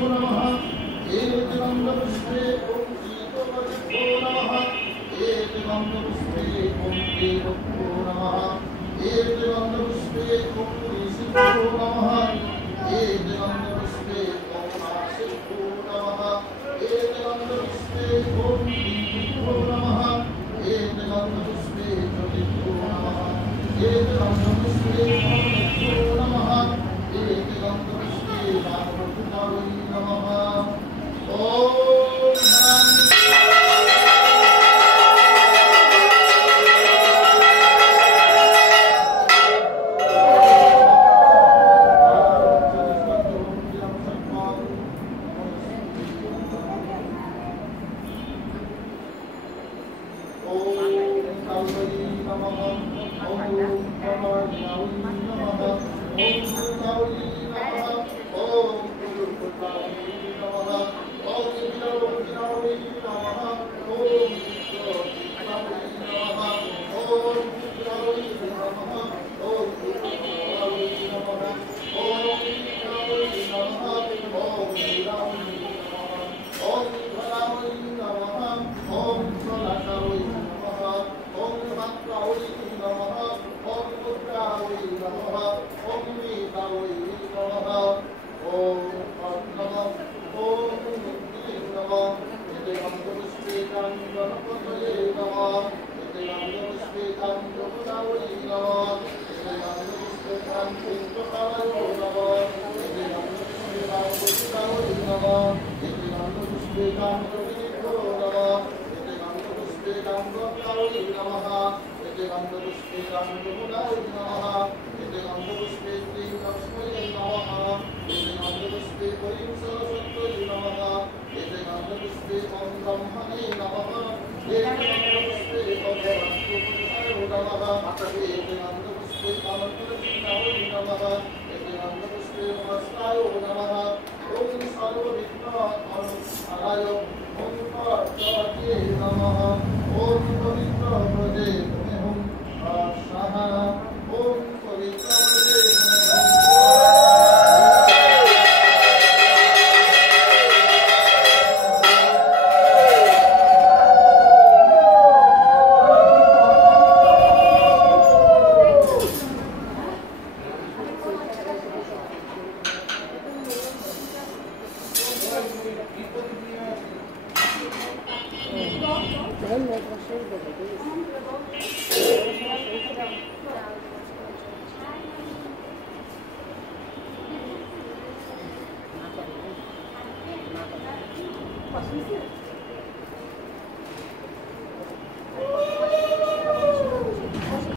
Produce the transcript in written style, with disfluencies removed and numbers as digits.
नमः एक गंधपुष्पे ओम कीटवज्भो नमः एक गंधपुष्पे ओम देवभ्यो नमः एक गंधपुष्पे ओम ऋषिभ्यो नमः एक गंधपुष्पे ओम आशिभ्यो नमः एक गंधपुष्पे ओम दीपभ्यो नमः एक गंधपुष्पे ज्योतिभ्यो नमः एक गंधपुष्पे ओम नमः एक गंधपुष्पे नागप्रभुताय नमः ओम Posso dizer?